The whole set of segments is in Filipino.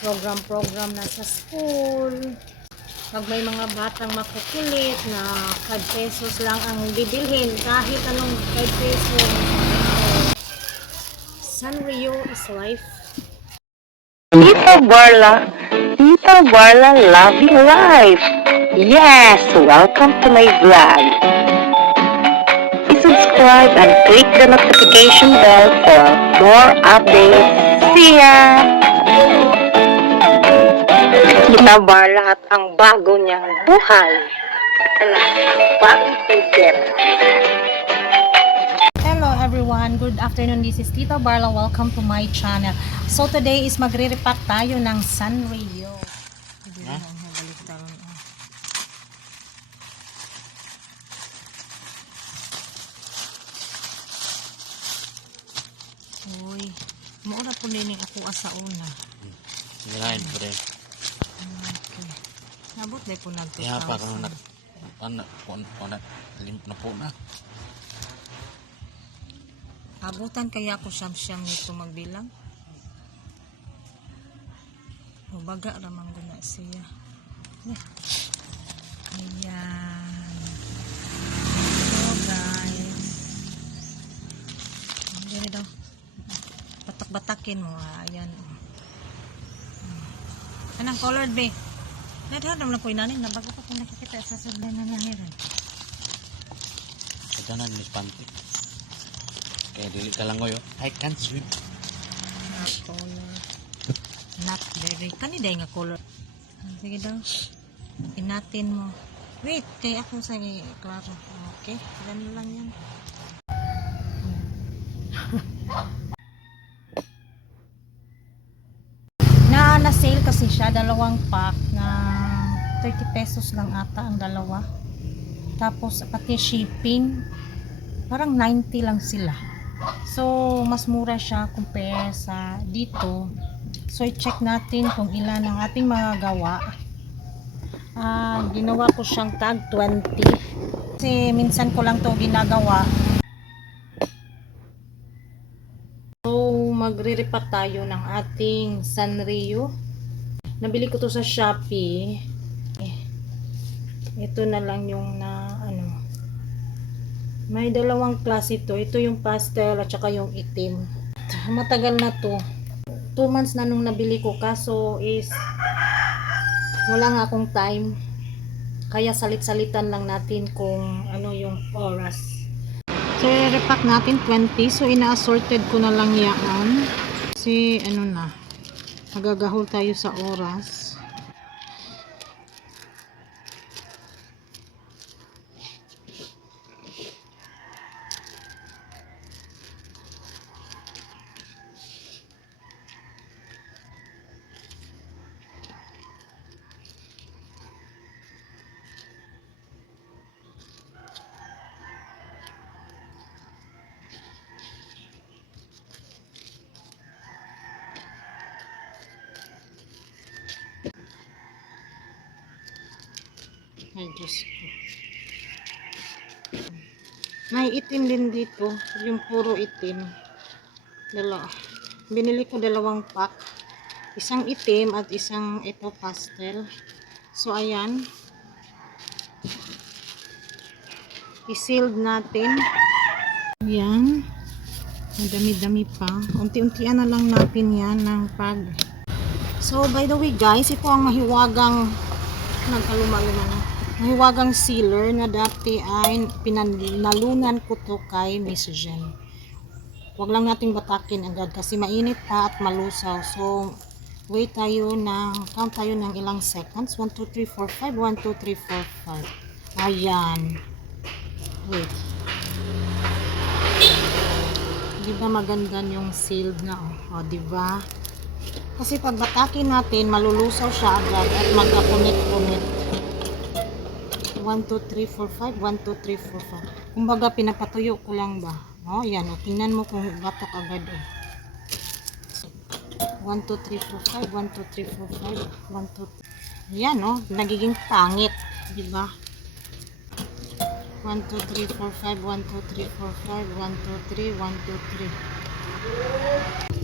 program-program na sa school. Pag may mga batang makukulit na 5 pesos lang ang bibilhin, kahit anong 5 pesos. Sanrio is life. Tita Barla loving life. Yes, welcome to my vlog. Please subscribe and click the notification bell for more updates. See ya! Tita Barla at ang bago niyang buhay. Bagong ticket. Hello everyone, good afternoon. This is Tita Barla. Welcome to my channel. So today is magre-repack tayo ng Sanrio. Uy, maura po din ako asa una. Ngayon, pre. Okay. Nabot na po na ito. Ya, parang limp na po na. Abutan kaya ko siyang nito magbilang. O baga ramang guna siya. Ayan. So guys. Dili daw. Batak-batakin mo. Ayan. Anong colored be? Nadhadam na ko inanin. Nabago pa kung nakikita sa sabay na nangiran. Kaganan, Miss Panty. Kaya dili ka lang ngayon. I can't swim. Not color. Not very. Kaniday nga color. Sige daw. Inatin mo. Wait. Kaya ako sa klaro. Okay. Ganun lang yan. Na-sale kasi siya. Dalawang pack na 30 pesos lang ata ang dalawa. Tapos pati shipping. Parang 90 lang sila. So, mas mura siya compare sa dito. So, i-check natin kung ilan ang ating mga gawa. Ginawa ko siyang tag 20. Kasi minsan ko lang to ginagawa. So, magre-repack tayo ng ating Sanrio. Nabili ko to sa Shopee. Ito na lang yung may dalawang klase ito. Ito yung pastel at saka yung itim. Matagal na to. 2 months na nung nabili ko. Kaso is wala nga akong time. Kaya salit-salitan lang natin kung ano yung oras. So, repack natin 20. So, ina-assorted ko na lang yan. Kasi magagahol tayo sa oras. Ay, Diyos ko. May itim din dito. Yung puro itim. Binili ko dalawang pack. Isang itim at isang ito pastel. So, ayan. I-sealed natin. Ayan. Madami-dami pa. Unti-untian na lang natin yan ng pag. So, by the way guys, ito ang mahiwagang mahiwagang sealer na dati ay pinanalunan ko to kay Miss Jen. Huwag lang nating batakin agad kasi mainit pa at malusaw. So, wait tayo count tayo ng ilang seconds. 1, 2, 3, 4, 5. 1, 2, 3, 4, 5. Ayan. Wait. Diba maganda yung sealed na? O, diba? Kasi pag batakin natin, malulusaw siya agad at magkapunit-punit. 1, 2, 3, 4, 5. 1, 2, 3, 4, 5. Kumbaga, pinapatuyo ko lang ba? O, yan. O, tingnan mo kung batok agad. 1, 2, 3, 4, 5. 1, 2, 3, 4, 5. 1, 2, 3. Yan, o. Nagiging pangit. Diba? 1, 2, 3, 4, 5. 1, 2, 3, 4, 5. 1, 2, 3. 1, 2, 3.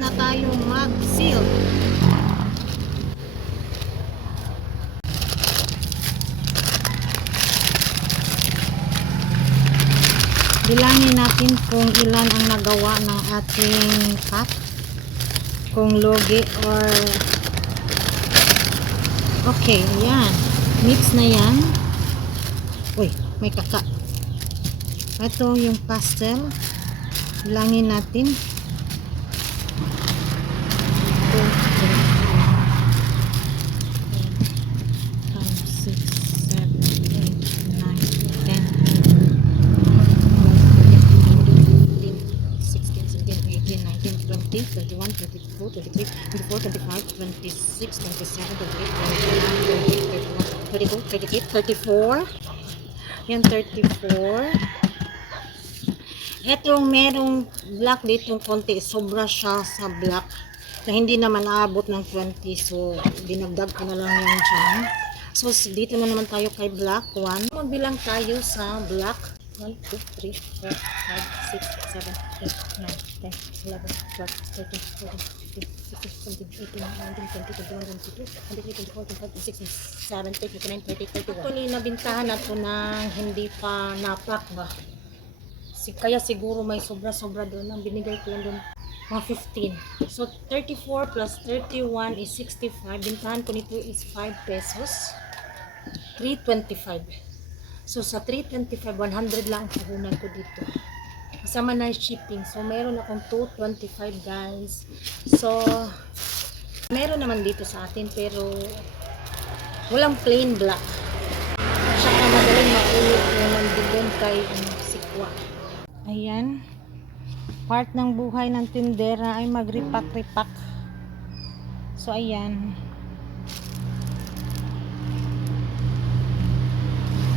na tayo mag-seal. Bilangin natin kung ilan ang nagawa ng ating cup. Kung logi or okay, ayan. Mix na yan. Uy, may kaka. Ito yung pastel. Bilangin natin. 21, 22, 23, 24, 25, 26, 27, 28, 29, 30, 31, 32, 33, 34. Yan, 34. Etong merong black dito konti, sobra siya sa black na hindi naman aabot ng 20. So, dinagdag ko na lang yan dyan. So, dito na naman tayo kay black 1. Magbilang tayo sa black. 1, 2, 3, 4, 5, 6, 7, 8, 9, 10, 11, 12, 13, 14, 15, 16, 17, 18, 19, 20, 21, 22, 23, 24, 25, 26, 27, 28, 29, 30, 31. Actually, nabintahan na to ng hindi pa napak ba. Kaya siguro may sobra-sobra doon. Ang binigay ko lang doon, mga 15. So, 34 plus 31 is 65. Bintahan ko nito is 5 pesos. 325. So, sa 325, 100 lang ang puhunan ko dito. Kasama na yung shipping. So, meron akong 225 guys. So, meron naman dito sa atin pero walang plain black. Saka madaling maulog yung nandigon kay sikwa. Ayan. Part ng buhay ng tindera ay magripak-ripak. So, ayan.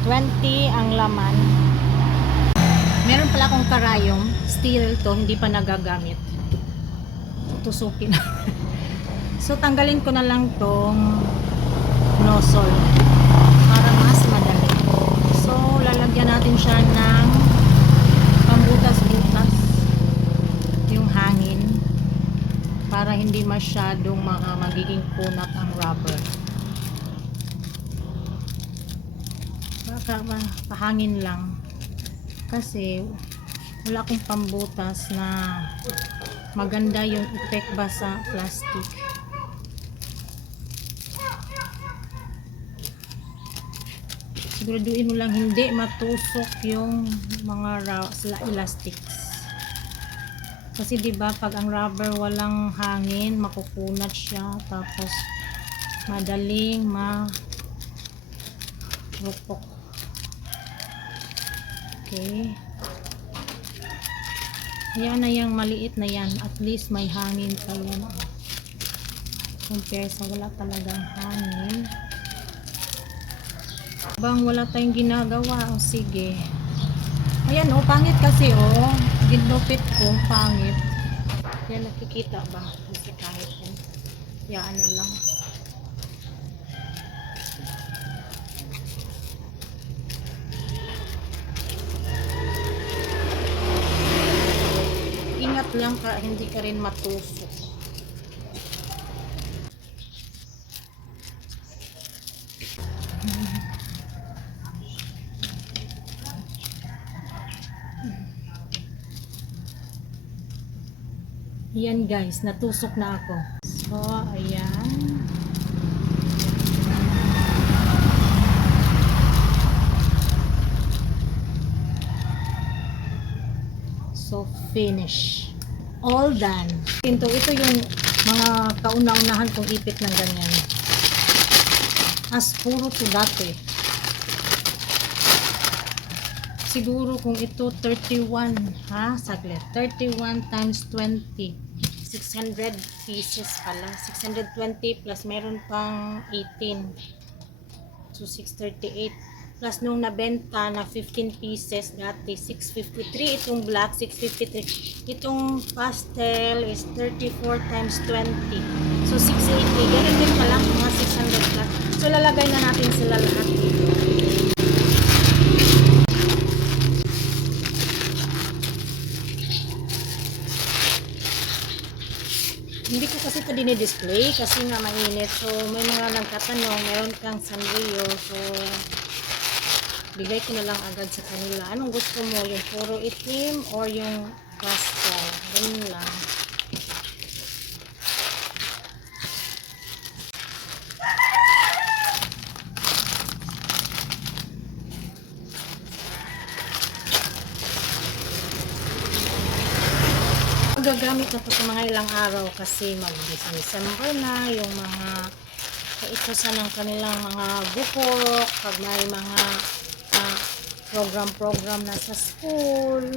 20 ang laman. Meron pala akong karayom. Steel to, hindi pa nagagamit. Tutusukin. So, tanggalin ko na lang tong nozzle para mas madali. So, lalagyan natin siya ng pambutas-butas yung hangin para hindi masyadong magiging punat ang rubber. Baka pahangin lang kasi wala akong pambutas na maganda yung effect ba sa plastic. Siguraduhin mo lang hindi matusok yung mga elastics. Kasi 'di ba pag ang rubber walang hangin, makukunat siya tapos madaling rupok. Okay. Yan na yung maliit na yan. At least may hangin pa yan. Compare sa wala talagang hangin. Bang wala tayong ginagawa. O sige. Ayan o, pangit kasi o. Ginupit ko, pangit. Yan, nakikita ba? Kasi kahit yan. Yan na lang. Ingat lang ka, hindi ka rin matusok. Yan guys, natusok na ako. So, ayan. So, finish. All done. Ito yung mga kauna-unahan kong ipit ng ganyan. As puro to dati. Siguro kung ito 31, ha? Saglit. 31 times 20. 600 pieces pala. 620 plus meron pang 18. So, 638. Plus nung nabenta na 15 pieces dati, 653. Itong black, 653. Itong pastel is 34 times 20. So, 680. Ganun din pala, mga 600 plus. So, lalagay na natin sila lahat dito. Hindi ko kasi ito dinidisplay kasi nga mainit. So, may mga nagtatanong, meron kang Sanrio. So, bigay ko na lang agad sa kanila. Anong gusto mo? Yung puro itim or yung pastel? Ganun lang. Gagamit na ito sa mga ilang araw kasi mag-December na yung mga kaitosa ng kanilang mga buhok pag may mga program na sa school,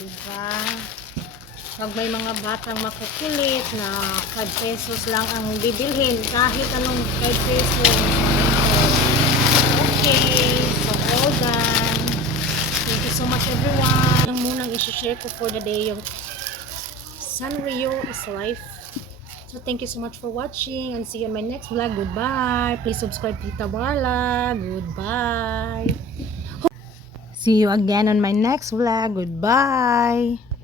diba? Pag may mga batang makukulit na 5 pesos lang ang bibilhin kahit anong 5 pesos. Okay, so all done. Thank you so much everyone. Ang munang isi-share ko for the day yung Sanrio is life. So thank you so much for watching and see you in my next vlog. Goodbye. Please subscribe Tita Barla. Goodbye. See you again on my next vlog. Goodbye.